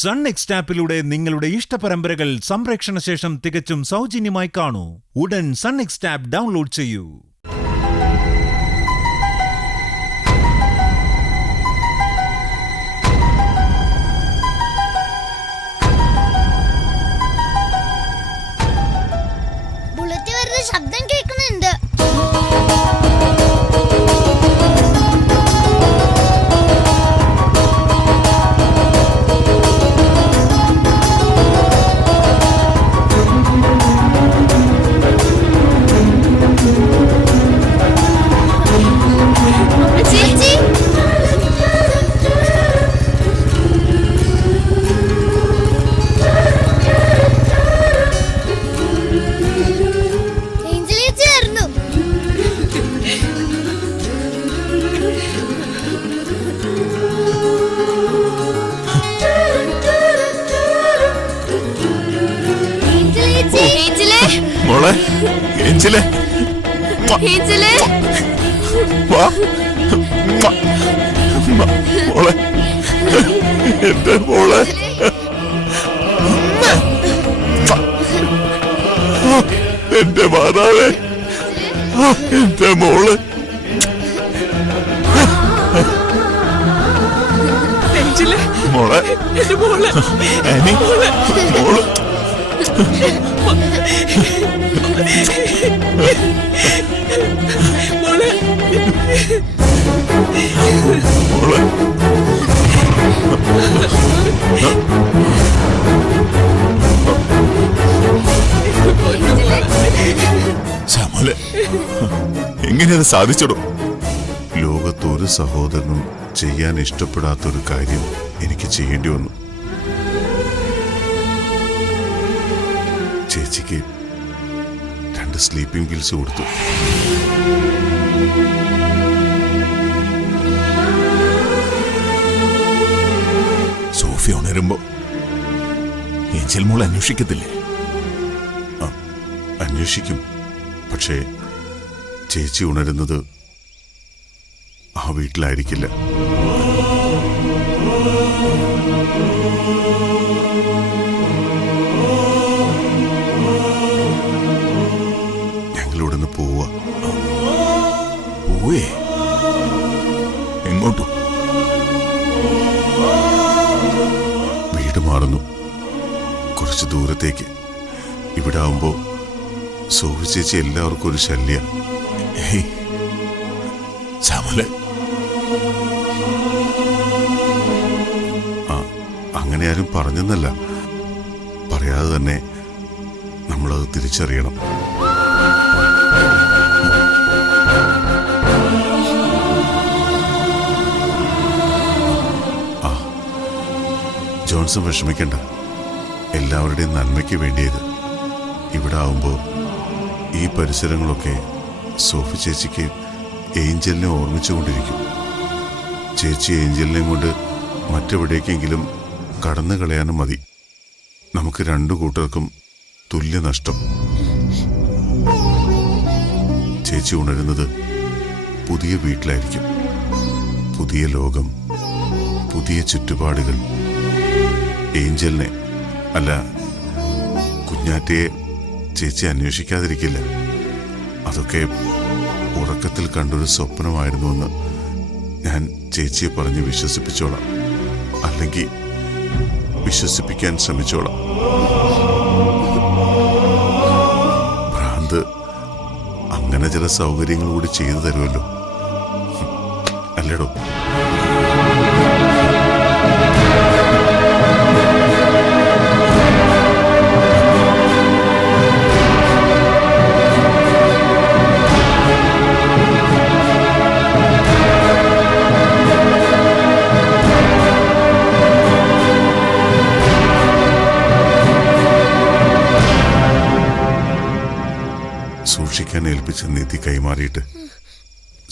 Sun next ആപ്പിലൂടെ നിങ്ങളുടെ ഇഷ്ടപരമ്പരകൾ സംപ്രേക്ഷണ ശേഷം തികച്ചും സൗജന്യമായി കാണൂ. ഉടൻ സൺ നെക്സ്റ്റ് ആപ്പ് ഡൗൺലോഡ് ചെയ്യൂ. ബുള്ളറ്റ് വരുന്ന ശബ്ദം കേൾക്കുന്നുണ്ട്. ചേച്ചി, ഏഞ്ചൽ ചേച്ചി വരുന്നു. ഏഞ്ചൽ ചേച്ചി, ഏഞ്ചലേ, മോളെ ഏഞ്ചലേ, ഏഞ്ചലേ, വാ മോളെ, എന്റെ മോളെ, എന്റെ മാതാവേ, എന്റെ മോള്, മോളെ, ആനി, മോള്, മോളെ, ശ്യാമലെ, എങ്ങനെയത് സാധിച്ചടോ? ലോകത്തൊരു സഹോദരനും ചെയ്യാൻ ഇഷ്ടപ്പെടാത്തൊരു കാര്യം എനിക്ക് ചെയ്യേണ്ടി വന്നു. ചേച്ചിക്ക് 2 സ്ലീപ്പിംഗ് പിൽസ് കൊടുത്തു. സോഫി ഉണരുമ്പോ ഏഞ്ചൽ മോൾ അന്വേഷിക്കത്തില്ലേ? അന്വേഷിക്കും. പക്ഷേ ചേച്ചി ഉണരുന്നത് ആ വീട്ടിലായിരിക്കില്ല. ഞങ്ങളിവിടുന്ന് പോവാ. പോവേ? എങ്ങോട്ടു? വീട് മാറുന്നു, കുറച്ച് ദൂരത്തേക്ക്. ഇവിടെ ആവുമ്പോ സോഫി ചേച്ചി എല്ലാവർക്കും ഒരു ശല്യ. അങ്ങനെ ആരും പറഞ്ഞെന്നല്ല, പറയാതെ തന്നെ നമ്മളത് തിരിച്ചറിയണം. ജോൺസൺ വിഷമിക്കണ്ട, എല്ലാവരുടെയും നന്മയ്ക്ക് വേണ്ടിയത്. ഇവിടെ ആവുമ്പോൾ ഈ പരിസരങ്ങളൊക്കെ സോഫി ചേച്ചിക്ക് ഏഞ്ചലിനെ ഓർമ്മിച്ചുകൊണ്ടിരിക്കും. ചേച്ചി ഏഞ്ചലിനെ കൊണ്ട് മറ്റെവിടേക്കെങ്കിലും കടന്നു കളയാനും മതി. നമുക്ക് 2 കൂട്ടർക്കും തുല്യ നഷ്ടം. ചേച്ചി ഉണരുന്നത് പുതിയ വീട്ടിലായിരിക്കും. പുതിയ ലോകം, പുതിയ ചുറ്റുപാടുകൾ. ഏഞ്ചലിനെ അല്ല, കുഞ്ഞാറ്റയെ ചേച്ചി അന്വേഷിക്കാതിരിക്കില്ല. അതൊക്കെ ഉറക്കത്തിൽ കണ്ടൊരു സ്വപ്നമായിരുന്നുവെന്ന് ഞാൻ ചേച്ചിയെ പറഞ്ഞ് വിശ്വസിപ്പിച്ചോളാം. അല്ലെങ്കിൽ വിശ്വസിപ്പിക്കാൻ ശ്രമിച്ചോളാം. ഭ്രാന്ത് അങ്ങനെ ചില സൗകര്യങ്ങൾ കൂടി ചെയ്തു തരുമല്ലോ, അല്ലേടോ? സൂക്ഷിക്കാൻ ഏൽപ്പിച്ച നിധി കൈമാറിയിട്ട്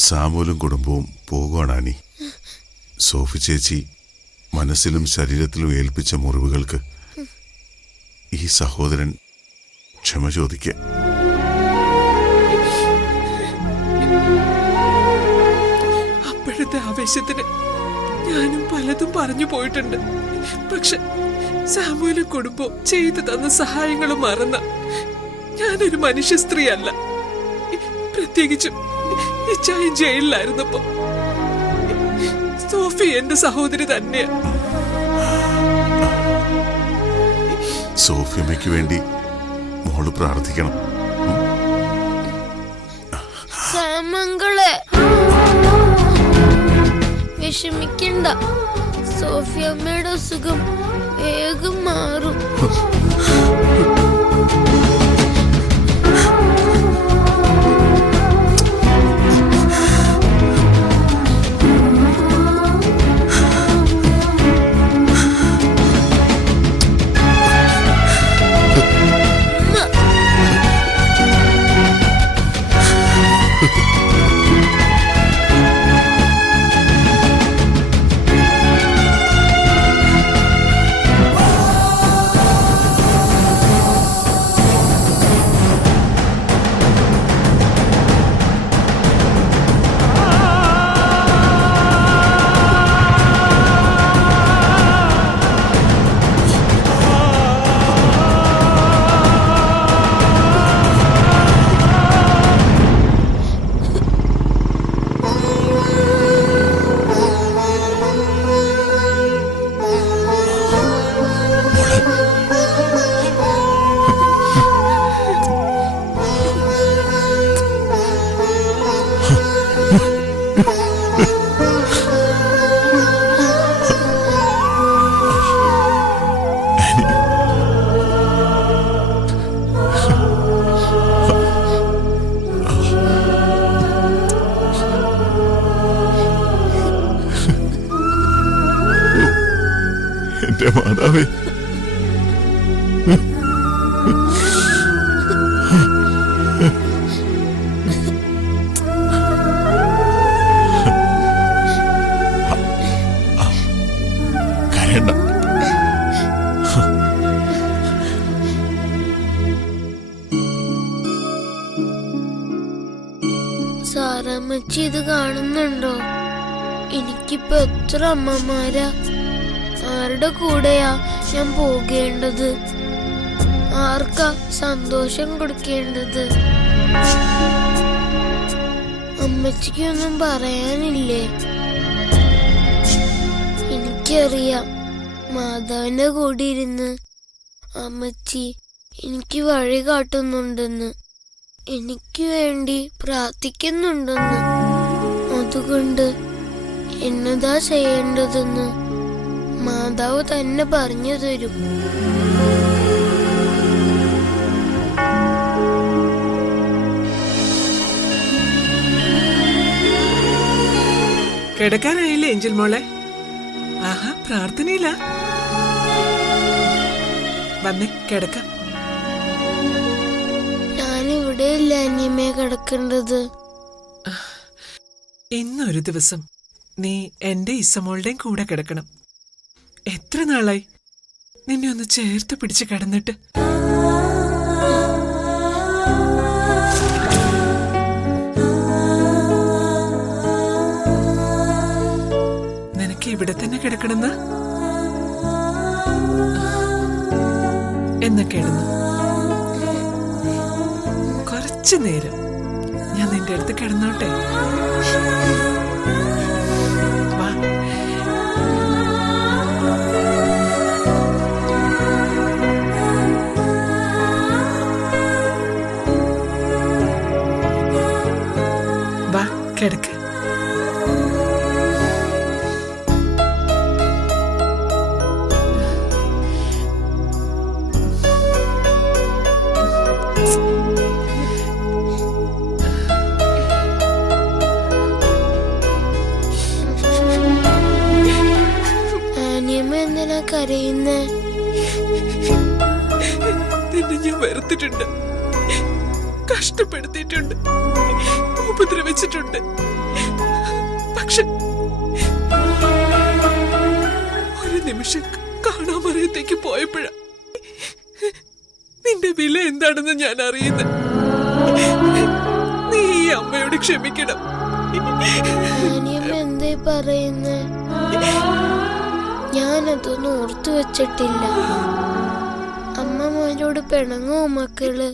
സാമൂലും കുടുംബവും പോകുവാണാനി. സോഫി ചേച്ചി മനസ്സിലും ശരീരത്തിലും ഏൽപ്പിച്ച മുറിവുകൾക്ക് ഈ സഹോദരൻ ക്ഷമ ചോദിക്കുക. അപ്പോഴത്തെ ആവേശത്തിന് ഞാനും പലതും പറഞ്ഞു പോയിട്ടുണ്ട്. പക്ഷെ സാമുവലും കുടുംബവും ചെയ്തു തന്ന സഹായങ്ങളും മറന്ന ഞാനൊരു മനുഷ്യ സ്ത്രീ അല്ല. പ്രത്യേകിച്ചും ഇച്ചായി ജയിലിലായിരുന്നപ്പോ സോഫി എന്റെ സഹോദരി തന്നെയാ. സോഫിയമ്മയ്ക്ക് വേണ്ടി മോള് പ്രാർത്ഥിക്കണം. സാമങ്കളെ വിഷമിക്കണ്ട, സോഫിയമ്മയുടെ അസുഖം വേഗം മാറും. എന്റെ മാതാവേ, കരയണ്ട. സാറമ്മച്ചി ഇത് കാണുന്നുണ്ടോ? എനിക്കിപ്പോ എത്ര അമ്മമാരാ? ആരുടെ കൂടെയാ ഞാൻ പോകേണ്ടത്? ആർക്കാ സന്തോഷം കൊടുക്കേണ്ടത്? അമ്മച്ചിക്കൊന്നും പറയാനില്ലേ? എനിക്കറിയാം, മാതാവിന്റെ കൂടെ ഇരുന്ന് അമ്മച്ചി എനിക്ക് വഴി കാട്ടുന്നുണ്ടെന്ന്, എനിക്ക് വേണ്ടി പ്രാർത്ഥിക്കുന്നുണ്ടെന്ന്. അതുകൊണ്ട് എന്നതാ ചെയ്യേണ്ടതെന്ന് മാതാവ് തന്നെ പറഞ്ഞു തരും. കിടക്കാനായില്ലേ ഏഞ്ചൽ മോളെ? ആഹാ, പ്രാർത്ഥനയില്ല. വന്നേ കിടക്കാം. ഞാനിവിടെയല്ല അനിയമ്മേ കിടക്കേണ്ടത്. ഇന്നൊരു ദിവസം നീ എന്റെ ഇസമോളുടെയും കൂടെ കിടക്കണം. എത്ര നാളായി നിന്നെ ഒന്ന് ചേർത്ത് പിടിച്ച് കിടന്നിട്ട്. നിനക്ക് ഇവിടെ തന്നെ കിടക്കണമെന്ന്? എന്നാ കിടന്നു. കുറച്ചു നേരം ഞാൻ നിന്റെ അടുത്ത് കിടന്നോട്ടെ. വാ. വാ കിടക്ക്. എന്തിനാ കരയുന്നേ? നിന്നെ ഞാൻ വെറുത്തിട്ടുണ്ട്, കഷ്ടപ്പെടുത്തിയിട്ടുണ്ട്, ഉപദ്രവിച്ചിട്ടുണ്ട്. പക്ഷെ ഒരു നിമിഷം കാണാമറിയത്തേക്ക് പോയപ്പോഴാ നിന്റെ വില എന്താണെന്ന് ഞാൻ അറിയുന്നത്. നീ ഈ അമ്മയോട് ക്ഷമിക്കണം. എന്തേ പറയുന്നേ? ഞാനതൊന്നും ഓർത്തു വെച്ചിട്ടില്ല. അമ്മമാരോട് പിണങ്ങോ മക്കള്?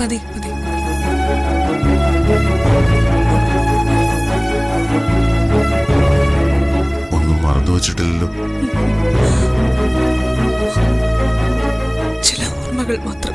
മതി മതി. ഒന്നും മറന്നു വച്ചിട്ടില്ലല്ലോ. ചില ഓർമ്മകൾ മാത്രം.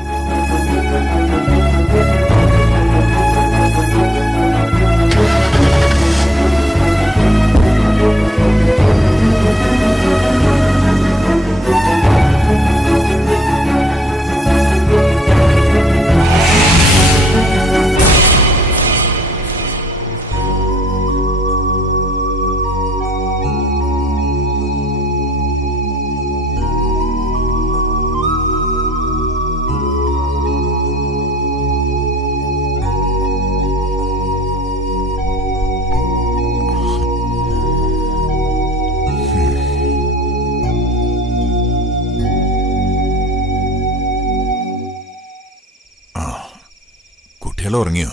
കുട്ടികൾ ഉറങ്ങിയോ?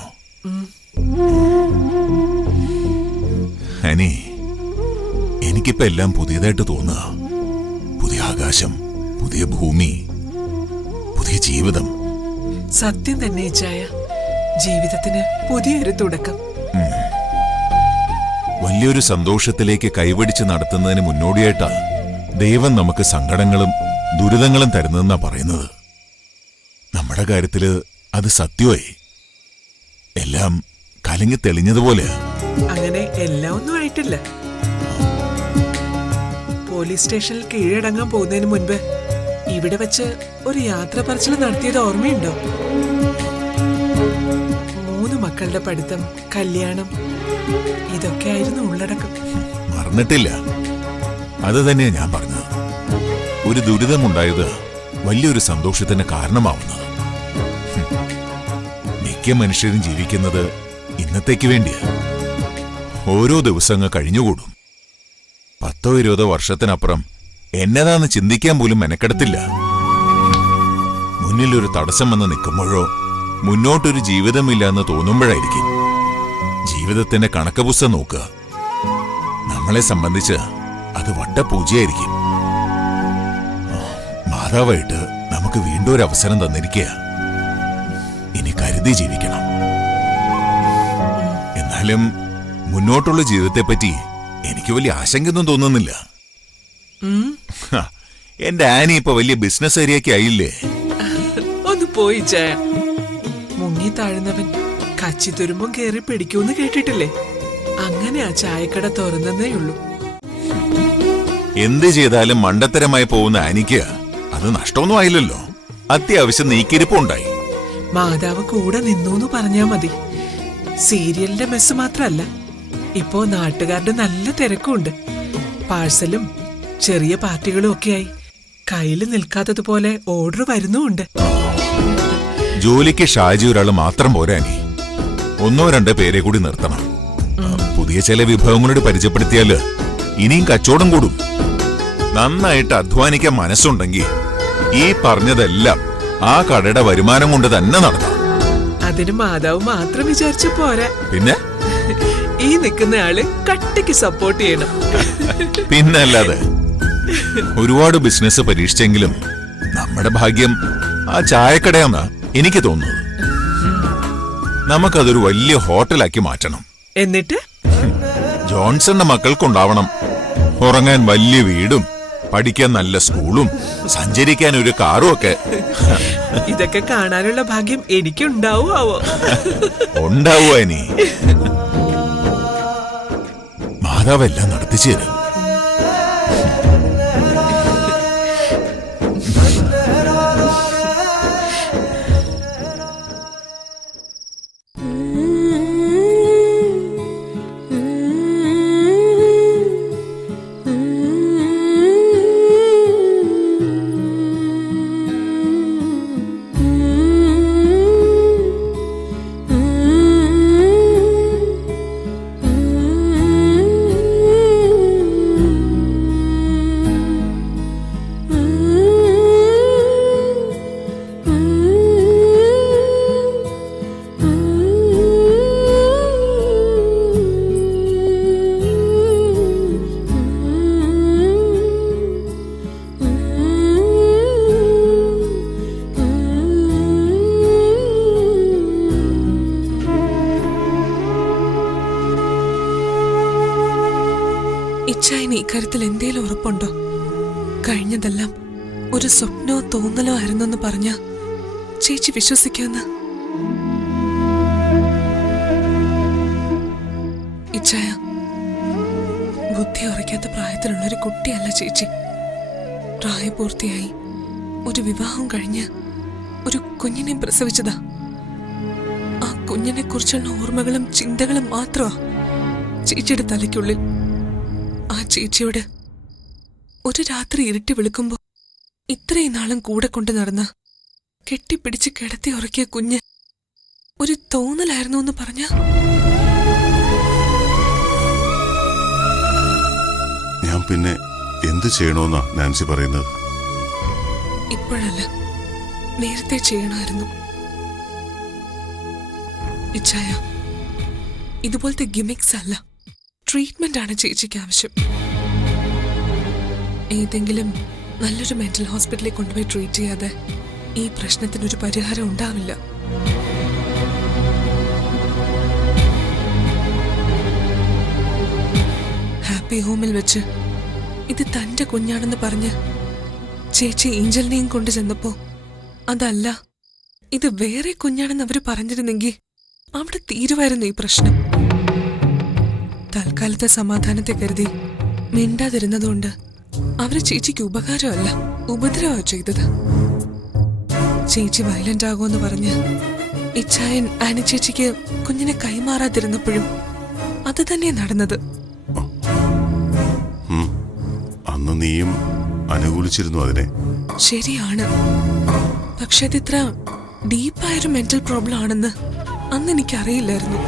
അനി, എനിക്കിപ്പോ എല്ലാം പുതിയതായിട്ട് തോന്നുക. പുതിയ ആകാശം, പുതിയ ഭൂമി, പുതിയ ജീവിതം. സത്യം തന്നെ ചായ. ജീവിതത്തിന് പുതിയൊരു തുടക്കം. വലിയൊരു സന്തോഷത്തിലേക്ക് കൈപിടിച്ച് നടത്തുന്നതിന് മുന്നോടിയായിട്ടാ ദൈവം നമുക്ക് സങ്കടങ്ങളും ദുരിതങ്ങളും തരുന്നതെന്നാ പറയുന്നത്. നമ്മുടെ കാര്യത്തില് അത് സത്യമായി. എല്ലാം കലങ്ങി തെളിഞ്ഞതുപോലെയാ. അങ്ങനെ എല്ലാം ഒന്നും ആയിട്ടില്ല. പോലീസ് സ്റ്റേഷനിൽ കീഴടങ്ങാൻ പോകുന്നതിന് മുൻപ് ഇവിടെ വെച്ച് ഒരു യാത്ര പറച്ചിൽ നടത്തിയത് ഓർമ്മയുണ്ടോ? 3 മക്കളുടെ പഠിത്തം, കല്യാണം, ഇതൊക്കെയായിരുന്നു ഉള്ളടക്കം. മറന്നിട്ടില്ല. അത് തന്നെയാ ഞാൻ പറഞ്ഞത്. ഒരു ദുരിതമുണ്ടായത് വലിയൊരു സന്തോഷത്തിന് കാരണമാവുന്നത്. മിക്ക മനുഷ്യരും ജീവിക്കുന്നത് ഇന്നത്തേക്ക് വേണ്ടിയാ. ഓരോ ദിവസങ്ങൾ കഴിഞ്ഞുകൂടും. 10-20 വർഷത്തിനപ്പുറം എന്നതാന്ന് ചിന്തിക്കാൻ പോലും മെനക്കെടത്തില്ല. മുന്നിലൊരു തടസ്സം വന്ന് നിൽക്കുമ്പോഴോ മുന്നോട്ടൊരു ജീവിതമില്ല എന്ന് തോന്നുമ്പോഴായിരിക്കും ജീവിതത്തിന്റെ കണക്ക് പുസ്തകം നോക്കുക. നമ്മളെ സംബന്ധിച്ച് അത് വട്ടപൂജയായിരിക്കും. മാതാവായിട്ട് നമുക്ക് വീണ്ടും ഒരു അവസരം തന്നിരിക്കുക. ഇനി കരുതി ജീവിക്കണം. എന്നാലും മുന്നോട്ടുള്ള ജീവിതത്തെപ്പറ്റി എനിക്ക് വലിയ ആശങ്കയൊന്നും തോന്നുന്നില്ല. എന്റെ ആനി ഇപ്പൊ വലിയ ബിസിനസ് ഏരിയക്ക് ആയില്ലേ? ഒന്ന് പോയി ചായ. മുങ്ങി താഴുന്നവൻ കച്ചി തുരുമ്പം കേറി പിടിക്കൂന്ന് കേട്ടിട്ടില്ലേ? അങ്ങനെ ആ ചായക്കട തുറന്നേ ഉള്ളൂ. എന്ത് ചെയ്താലും മണ്ടത്തരമായി പോകുന്ന ആനിക്ക് അത് നഷ്ടമൊന്നും ആയില്ലല്ലോ. അത്യാവശ്യം നീക്കിരിപ്പുണ്ടായി. മാതാവ് കൂടെ നിന്നൂന്ന് പറഞ്ഞാ മതി. സീരിയലിന്റെ മെസ്സ് മാത്രല്ല, ഇപ്പോ നാട്ടുകാരുടെ നല്ല തിരക്കുണ്ട്. പാഴ്സലും ചെറിയ പാർട്ടികളും ഒക്കെയായി കയ്യിൽ നിൽക്കാത്തതുപോലെ ഓർഡർ വരുന്നുമുണ്ട്. ജോലിക്ക് ഷാജി ഒരാള് മാത്രം പോരാ നീ. 1-2 പേരെ കൂടി നിർത്തണം. പുതിയ ചില വിഭവങ്ങളോട് പരിചയപ്പെടുത്തിയാല് ഇനിയും കച്ചവടം കൂടും. നന്നായിട്ട് അധ്വാനിക്കാൻ മനസ്സുണ്ടെങ്കിൽ ഈ പറഞ്ഞതെല്ലാം ആ കടയുടെ വരുമാനം കൊണ്ട് തന്നെ നടത്താം. അതിന് മാതാവ് മാത്രം വിചാരിച്ചു പോരാ. പിന്നെ ഈ നിൽക്കുന്ന ആള് കട്ടിക്ക് സപ്പോർട്ട് ചെയ്യണം. പിന്നല്ലാതെ ഒരുപാട് ബിസിനസ് പരീക്ഷിച്ചെങ്കിലും നമ്മുടെ ഭാഗ്യം ആ ചായക്കടയാന്നാ എനിക്ക് തോന്നുന്നത്. നമുക്കതൊരു വലിയ ഹോട്ടലാക്കി മാറ്റണം. എന്നിട്ട് ജോൺസന്റെ മക്കൾക്കുണ്ടാവണം ഉറങ്ങാൻ വലിയ വീടും, പഠിക്കാൻ നല്ല സ്കൂളും, സഞ്ചരിക്കാൻ ഒരു കാറും ഒക്കെ. ഇതൊക്കെ കാണാനുള്ള ഭാഗ്യം എനിക്കുണ്ടാവോ? ഉണ്ടാവുക ഇനി. മാതാവെല്ലാം നടത്തിച്ചു തരും. ഇച്ചായന് ഇക്കാര്യത്തിൽ എന്തേലും ഉറപ്പുണ്ടോ? കഴിഞ്ഞതെല്ലാം ഒരു സ്വപ്നോ തോന്നലോ ആയിരുന്നെന്ന് പറഞ്ഞ ചേച്ചി വിശ്വസിക്കുമെന്ന്? ഇച്ചായ, ബുദ്ധി ഉറയ്ക്കാത്ത പ്രായത്തിലുള്ളൊരു കുട്ടിയല്ല ചേച്ചി. പ്രായപൂർത്തിയായി ഒരു വിവാഹം കഴിഞ്ഞ് ഒരു കുഞ്ഞിനെ പ്രസവിച്ചതാ. ആ കുഞ്ഞിനെ കുറിച്ചുള്ള ഓർമ്മകളും ചിന്തകളും മാത്രമാ ചേച്ചിയുടെ തലയ്ക്കുള്ളിൽ. ആ ചേച്ചിയോട് ഒരു രാത്രി ഇരുട്ടി വിളിക്കുമ്പോ ഇത്രയും നാളും കൂടെ കൊണ്ടു നടന്ന കെട്ടിപ്പിടിച്ച് കിടത്തി ഉറക്കിയ കുഞ്ഞ് ഒരു തോന്നലായിരുന്നു എന്ന് പറഞ്ഞ ഞാൻ പിന്നെ എന്ത് ചെയ്യണമെന്നാ നാൻസി പറയുന്നത്? ഇപ്പോഴല്ല, നേരത്തെ ചെയ്യണമായിരുന്നു. ഇച്ചായ, ഇതുപോലത്തെ ഗിമിക്സ് അല്ല, ട്രീറ്റ്മെന്റ് ആണ് ചേച്ചിക്ക് ആവശ്യം. ഏതെങ്കിലും നല്ലൊരു മെന്റൽ ഹോസ്പിറ്റലിൽ കൊണ്ടുപോയി ട്രീറ്റ് ചെയ്യാതെ ഈ പ്രശ്നത്തിനൊരു പരിഹാരം ഉണ്ടാവില്ല. ഹാപ്പി ഹോമിൽ വെച്ച് ഇത് തന്റെ കുഞ്ഞാണെന്ന് പറഞ്ഞ് ചേച്ചി ഏഞ്ചലിനെയും കൊണ്ട് ചെന്നപ്പോ അതല്ല, ഇത് വേറെ കുഞ്ഞാണെന്ന് അവര് പറഞ്ഞിരുന്നെങ്കിൽ അവിടെ തീരുമായിരുന്നു ഈ പ്രശ്നം. തൽക്കാലത്തെ സമാധാനത്തെ കരുതി മിണ്ടാതിരുന്നതുകൊണ്ട് അവര് ചേച്ചിക്ക് ഉപകാരമല്ല, ഉപദ്രവമാണ് ചെയ്തത്. ചേച്ചി വയലന്റ് ആകുമെന്ന് പറഞ്ഞ് ഇച്ചായൻ ആനി ചേച്ചിക്ക് കുഞ്ഞിനെ കൈമാറാതിരുന്നപ്പോഴും അത് തന്നെ നടന്നത്. അന്ന് നീയും അനുകൂലിച്ചിരുന്നു അതിനെ. ശരിയാണ്, പക്ഷെ അതിത്ര ഡീപ്പായൊരു മെന്റൽ പ്രോബ്ലം ആണെന്ന് അന്ന് എനിക്കറിയില്ലായിരുന്നു.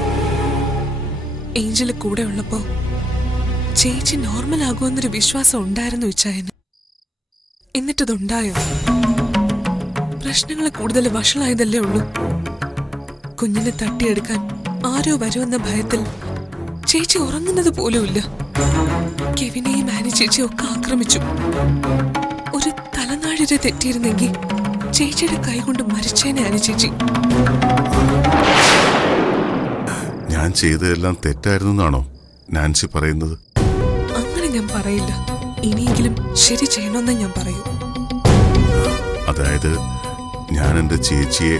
ഏഞ്ചല് കൂടെ ഉള്ളപ്പോ ചേച്ചി നോർമൽ ആകുമെന്നൊരു വിശ്വാസം ഉണ്ടായിരുന്നു ഇച്ചായന്. എന്നിട്ടതുണ്ടായോ? പ്രശ്നങ്ങൾ കൂടുതൽ വഷളായതല്ലേ ഉള്ളൂ. കുഞ്ഞിനെ തട്ടിയെടുക്കാൻ ആരോ വരുമെന്ന ഭയത്തിൽ ചേച്ചി ഉറങ്ങുന്നത് പോലുമില്ല. കെവിനെയും ആനി ചേച്ചിയും ഒക്കെ ആക്രമിച്ചു. ഒരു തലനാഴിരെ തെറ്റിയിരുന്നെങ്കിൽ ചേച്ചിയുടെ കൈകൊണ്ട് മരിച്ചേനെ ആനി ചേച്ചി. ഞാൻ ചെയ്തതെല്ലാം തെറ്റായിരുന്നെന്നാണോ നാൻസി പറയുന്നത്? അങ്ങനെ ഞാൻ പറയില്ല. ഇനിയെങ്കിലും ശരി ചെയ്യണമെന്ന് ഞാൻ പറയൂ. അതായത് ഞാൻ എൻ്റെ ചേച്ചിയെ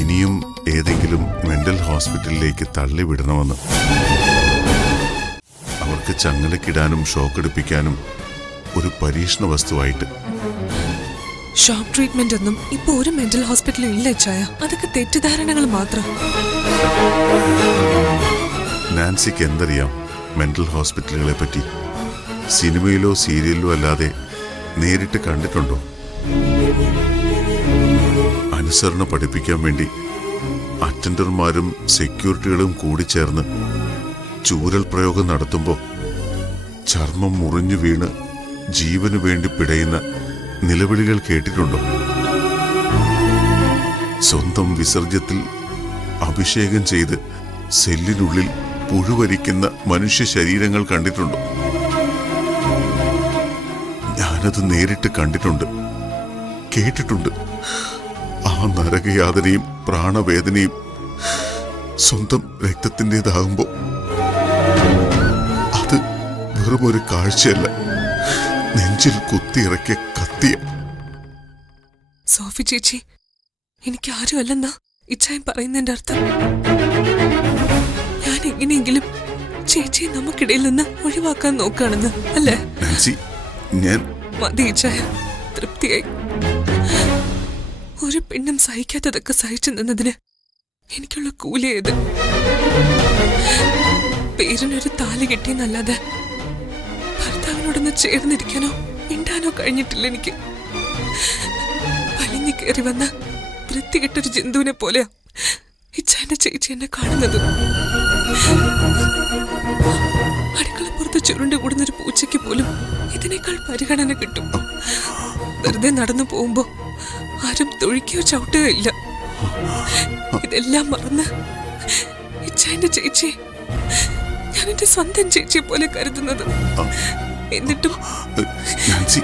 ഇനിയും ഏതെങ്കിലും മെന്റൽ ഹോസ്പിറ്റലിലേക്ക് തള്ളിവിടണമെന്ന്. അവർക്ക് ചങ്ങലക്കിടാനും ഷോക്കടിപ്പിക്കാനും ഒരു പരീക്ഷണ വസ്തുവായിട്ട്. ഷോക്ക് ട്രീറ്റ്മെന്റ് ഒന്നും ഇപ്പൊ ഒരു മെന്റൽ ഹോസ്പിറ്റലും ഇല്ല ചായ. അതൊക്കെ തെറ്റിദ്ധാരണകൾ മാത്രം. നാൻസിക്ക് എന്തറിയാം മെന്റൽ ഹോസ്പിറ്റലുകളെ പറ്റി? സിനിമയിലോ സീരിയലിലോ അല്ലാതെ നേരിട്ട് കണ്ടിട്ടുണ്ടോ? അനുസരണ പഠിപ്പിക്കാൻ വേണ്ടി അറ്റൻഡർമാരും സെക്യൂരിറ്റികളും കൂടി ചേർന്ന് ചൂരൽ പ്രയോഗം നടത്തുമ്പോൾ ചർമ്മം മുറിഞ്ഞു വീണ് ജീവനു വേണ്ടി പിടയുന്ന നിലവിളികൾ കേട്ടിട്ടുണ്ടോ? സ്വന്തം വിസർജ്യത്തിൽ അഭിഷേകം ചെയ്ത് സെല്ലിനുള്ളിൽ പുഴുവരിക്കുന്ന മനുഷ്യ ശരീരങ്ങൾ കണ്ടിട്ടുണ്ടോ? ഞാനത് നേരിട്ട് കണ്ടിട്ടുണ്ട്, കേട്ടിട്ടുണ്ട്. ആ നരകയാതനയും പ്രാണവേദനയും സ്വന്തം രക്തത്തിൻ്റെതാകുമ്പോ അത് വെറും ഒരു കാഴ്ചയല്ല, നെഞ്ചിൽ കുത്തിയിറക്കിയ കത്തിയ. സോഫി ചേച്ചി, എനിക്ക് ആരും അല്ലെന്നാ ഇച്ചായൻ പറയുന്നതിന്റെ അർത്ഥം? ഞാൻ എങ്ങനെയെങ്കിലും ചേച്ചിയെ നമുക്കിടയിൽ നിന്ന് ഒഴിവാക്കാൻ നോക്കുകയാണെന്ന് അല്ലേ? നാൻസി, ഞാൻ മതി ചായ, തൃപ്തിയായി. ഒരു പെണ്ണും സഹിക്കാത്തതൊക്കെ സഹിച്ചു നിന്നതിന് എനിക്കുള്ള കൂലിയത്. പേരിനൊരു താലി കിട്ടിയെന്നല്ലാതെ ഭർത്താവിനോടൊന്ന് ചേർന്നിരിക്കാനോ മിണ്ടാനോ കഴിഞ്ഞിട്ടില്ല എനിക്ക്. വലിഞ്ഞു കയറി വന്ന വൃത്തികെട്ടൊരു ജന്തുവിനെ പോലെയാ ഇച്ചാന്റെ ചേച്ചി എന്നെ കാണുന്നത്. അടുക്കളപ്പുറത്ത് ചുരുണ്ട് കൂടുന്നൊരു പൂച്ചയ്ക്ക് പോലും ഇതിനേക്കാൾ പരിഗണന കിട്ടും. വെറുതെ നടന്നു പോകുമ്പോ ആരും തൊഴിക്കുകയോ ചവിട്ടുകയോ ഇല്ല. ഇതെല്ലാം മറന്ന് ഇച്ചാന്റെ ചേച്ചി ഞാൻ എന്റെ സ്വന്തം ചേച്ചിയെ പോലെ കരുതുന്നത്. എന്നിട്ടും നാൻസി,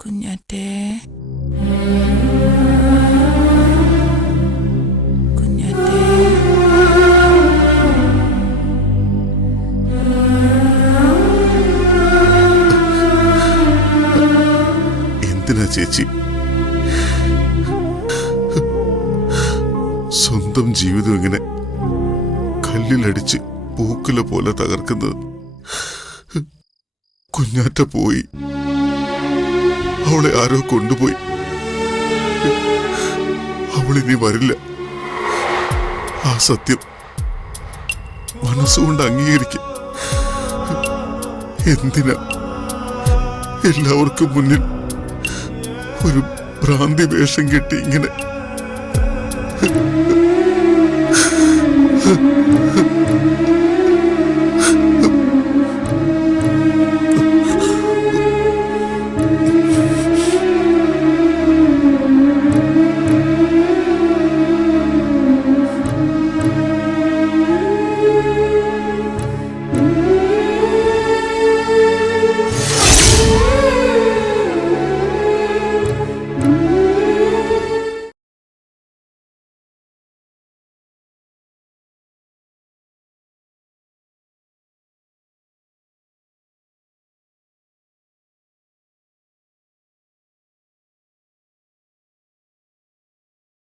കുഞ്ഞാറ്റേ, കുഞ്ഞാറ്റേ, എന്തിനാ ചേച്ചി സ്വന്തം ജീവിതം ഇങ്ങനെ കല്ലിലടിച്ച് പൂക്കുല പോലെ തകർക്കുന്നത്? കുഞ്ഞാറ്റ പോയി, അവളെ ആരോ കൊണ്ടുപോയി. അവളിനി വരില്ല. ആ സത്യം മനസ്സുകൊണ്ട് അംഗീകരിക്കും. എന്തിനാ എല്ലാവർക്കും മുന്നിൽ ഒരു ഭ്രാന്തി വേഷം കെട്ടി ഇങ്ങനെ